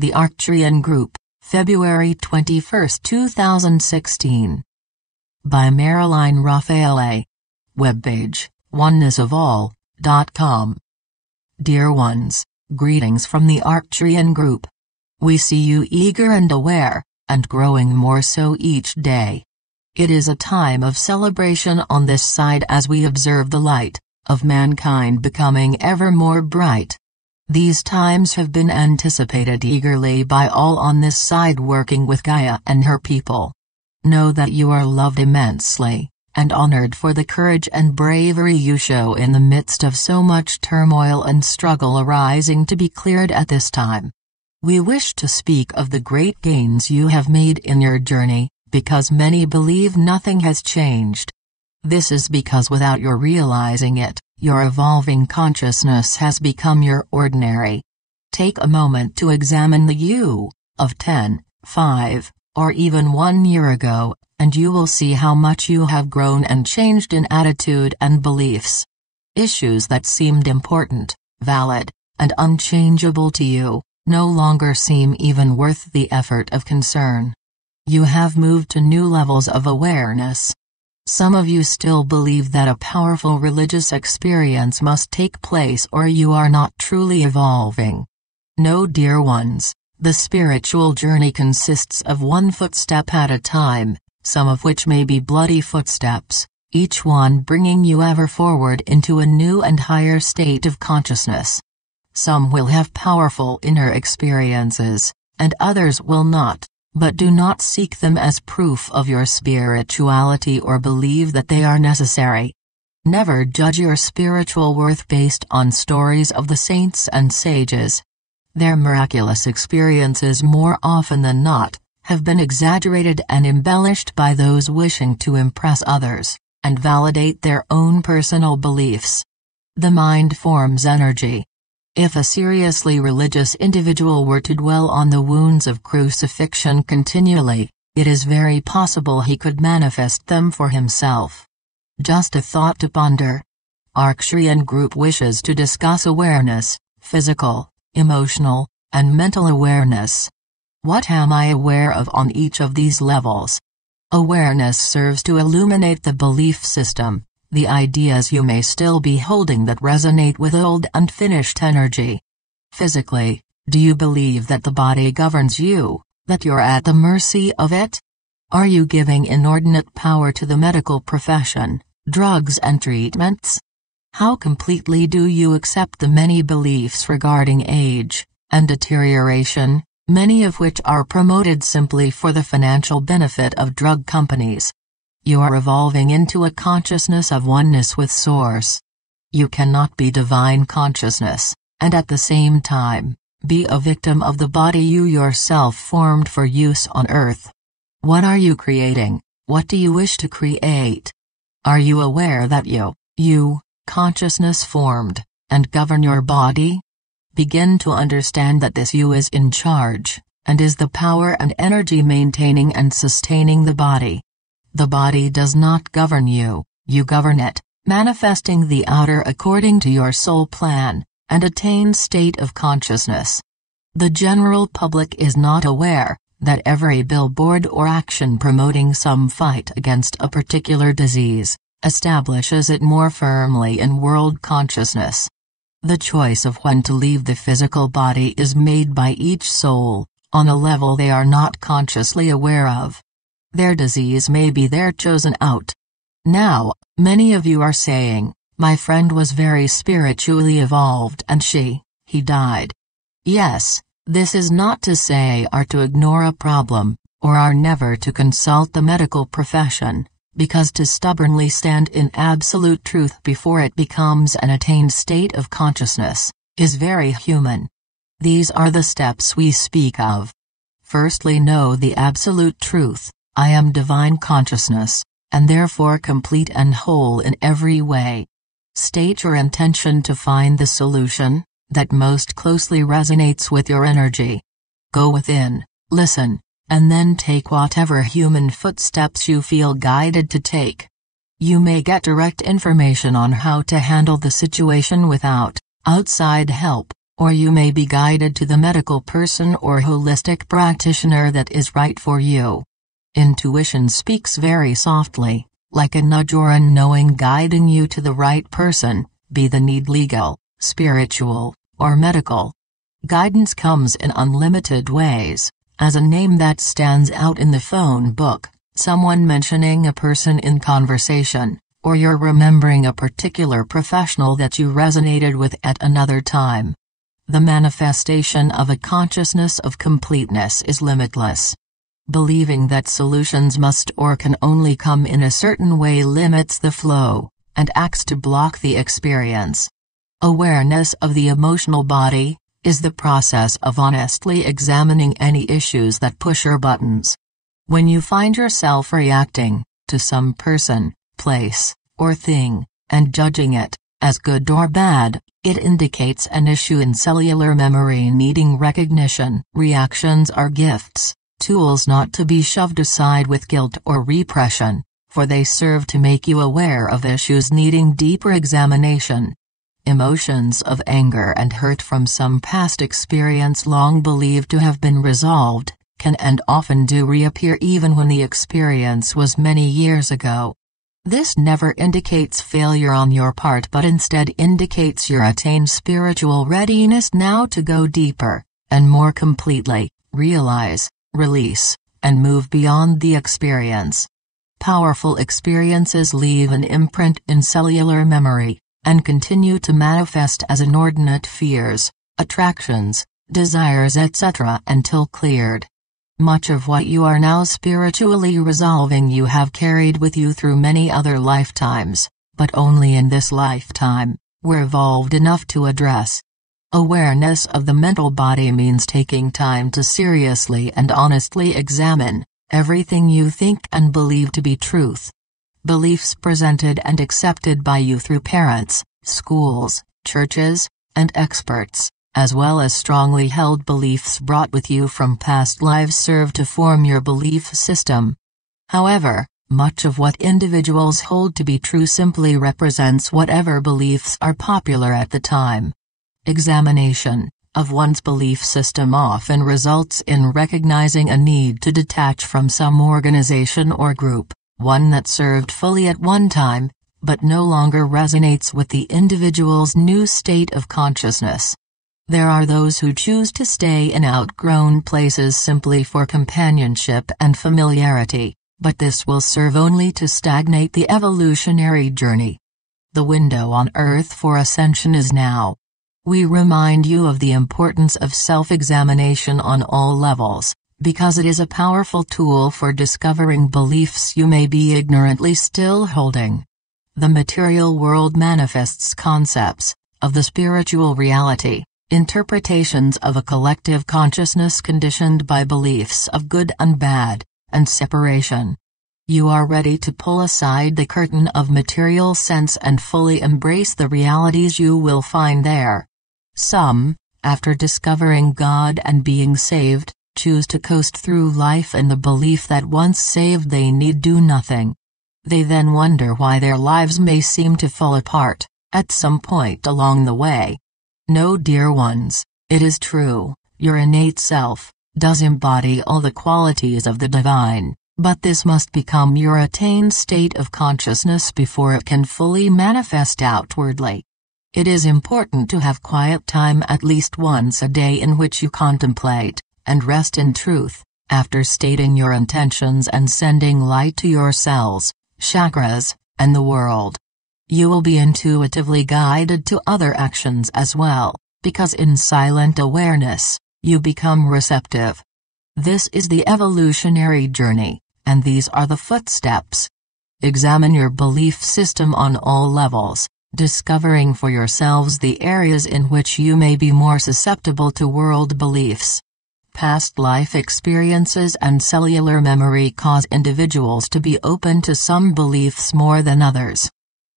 The Arcturian Group, February 21, 2016. By Marilyn Raffaele. Webpage, onenessofall.com. Dear ones, greetings from the Arcturian Group. We see you eager and aware, and growing more so each day. It is a time of celebration on this side as we observe the light of mankind becoming ever more bright. These times have been anticipated eagerly by all on this side working with Gaia and her people. Know that you are loved immensely, and honored for the courage and bravery you show in the midst of so much turmoil and struggle arising to be cleared at this time. We wish to speak of the great gains you have made in your journey, because many believe nothing has changed. This is because without your realizing it, your evolving consciousness has become your ordinary. Take a moment to examine the you of 10, 5, or even 1 year ago, and you will see how much you have grown and changed in attitude and beliefs. Issues that seemed important, valid, and unchangeable to you, no longer seem even worth the effort of concern. You have moved to new levels of awareness. Some of you still believe that a powerful religious experience must take place or you are not truly evolving. No, dear ones, the spiritual journey consists of one footstep at a time, some of which may be bloody footsteps, each one bringing you ever forward into a new and higher state of consciousness. Some will have powerful inner experiences, and others will not. But do not seek them as proof of your spirituality or believe that they are necessary. Never judge your spiritual worth based on stories of the saints and sages. Their miraculous experiences more often than not, have been exaggerated and embellished by those wishing to impress others, and validate their own personal beliefs. The mind forms energy. If a seriously religious individual were to dwell on the wounds of crucifixion continually, it is very possible he could manifest them for himself. Just a thought to ponder. Arcturian Group wishes to discuss awareness, physical, emotional, and mental awareness. What am I aware of on each of these levels? Awareness serves to illuminate the belief system, the ideas you may still be holding that resonate with old unfinished energy. Physically, do you believe that the body governs you, that you're at the mercy of it? Are you giving inordinate power to the medical profession, drugs and treatments? How completely do you accept the many beliefs regarding age and deterioration, many of which are promoted simply for the financial benefit of drug companies? You are evolving into a consciousness of oneness with Source. You cannot be divine consciousness, and at the same time, be a victim of the body you yourself formed for use on Earth. What are you creating? What do you wish to create? Are you aware that you, consciousness formed, and govern your body? Begin to understand that this you is in charge, and is the power and energy maintaining and sustaining the body. The body does not govern you, you govern it, manifesting the outer according to your soul plan, and attain state of consciousness. The general public is not aware that every billboard or action promoting some fight against a particular disease establishes it more firmly in world consciousness. The choice of when to leave the physical body is made by each soul, on a level they are not consciously aware of. Their disease may be their chosen out. Now, many of you are saying, my friend was very spiritually evolved and he died. Yes, this is not to say are to ignore a problem, or are never to consult the medical profession, because to stubbornly stand in absolute truth before it becomes an attained state of consciousness, is very human. These are the steps we speak of. Firstly, know the absolute truth. I am divine consciousness, and therefore complete and whole in every way. State your intention to find the solution that most closely resonates with your energy. Go within, listen, and then take whatever human footsteps you feel guided to take. You may get direct information on how to handle the situation without outside help, or you may be guided to the medical person or holistic practitioner that is right for you. Intuition speaks very softly, like a nudge or unknowing guiding you to the right person, be the need legal, spiritual, or medical. Guidance comes in unlimited ways, as a name that stands out in the phone book, someone mentioning a person in conversation, or you're remembering a particular professional that you resonated with at another time. The manifestation of a consciousness of completeness is limitless. Believing that solutions must or can only come in a certain way limits the flow, and acts to block the experience. Awareness of the emotional body is the process of honestly examining any issues that push your buttons. When you find yourself reacting to some person, place, or thing, and judging it as good or bad, it indicates an issue in cellular memory needing recognition. Reactions are gifts, tools not to be shoved aside with guilt or repression, for they serve to make you aware of issues needing deeper examination. Emotions of anger and hurt from some past experience long believed to have been resolved, can and often do reappear even when the experience was many years ago. This never indicates failure on your part but instead indicates your attained spiritual readiness now to go deeper, and more completely, realize, release, and move beyond the experience. Powerful experiences leave an imprint in cellular memory, and continue to manifest as inordinate fears, attractions, desires etc. until cleared. Much of what you are now spiritually resolving you have carried with you through many other lifetimes, but only in this lifetime, we're evolved enough to address. Awareness of the mental body means taking time to seriously and honestly examine everything you think and believe to be truth. Beliefs presented and accepted by you through parents, schools, churches, and experts, as well as strongly held beliefs brought with you from past lives serve to form your belief system. However, much of what individuals hold to be true simply represents whatever beliefs are popular at the time. Examination of one's belief system often results in recognizing a need to detach from some organization or group, one that served fully at one time, but no longer resonates with the individual's new state of consciousness. There are those who choose to stay in outgrown places simply for companionship and familiarity, but this will serve only to stagnate the evolutionary journey. The window on Earth for ascension is now. We remind you of the importance of self-examination on all levels, because it is a powerful tool for discovering beliefs you may be ignorantly still holding. The material world manifests concepts of the spiritual reality, interpretations of a collective consciousness conditioned by beliefs of good and bad, and separation. You are ready to pull aside the curtain of material sense and fully embrace the realities you will find there. Some, after discovering God and being saved, choose to coast through life in the belief that once saved they need do nothing. They then wonder why their lives may seem to fall apart at some point along the way. No, dear ones, it is true, your innate self does embody all the qualities of the divine, but this must become your attained state of consciousness before it can fully manifest outwardly. It is important to have quiet time at least once a day in which you contemplate and rest in truth, after stating your intentions and sending light to your cells, chakras, and the world. You will be intuitively guided to other actions as well, because in silent awareness, you become receptive. This is the evolutionary journey, and these are the footsteps. Examine your belief system on all levels, discovering for yourselves the areas in which you may be more susceptible to world beliefs. Past life experiences and cellular memory cause individuals to be open to some beliefs more than others.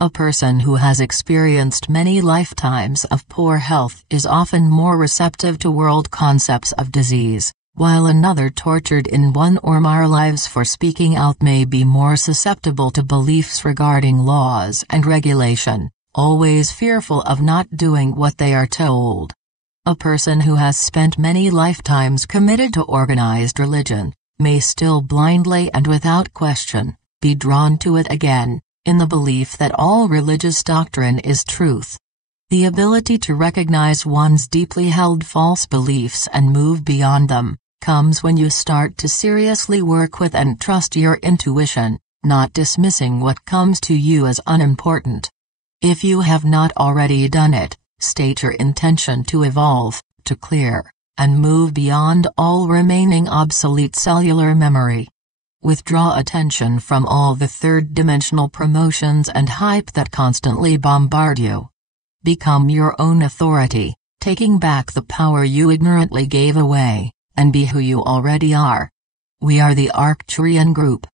A person who has experienced many lifetimes of poor health is often more receptive to world concepts of disease, while another tortured in one or more lives for speaking out may be more susceptible to beliefs regarding laws and regulation, always fearful of not doing what they are told. A person who has spent many lifetimes committed to organized religion may still blindly and without question be drawn to it again, in the belief that all religious doctrine is truth. The ability to recognize one's deeply held false beliefs and move beyond them comes when you start to seriously work with and trust your intuition, not dismissing what comes to you as unimportant. If you have not already done it, state your intention to evolve, to clear, and move beyond all remaining obsolete cellular memory. Withdraw attention from all the third-dimensional promotions and hype that constantly bombard you. Become your own authority, taking back the power you ignorantly gave away, and be who you already are. We are the Arcturian group.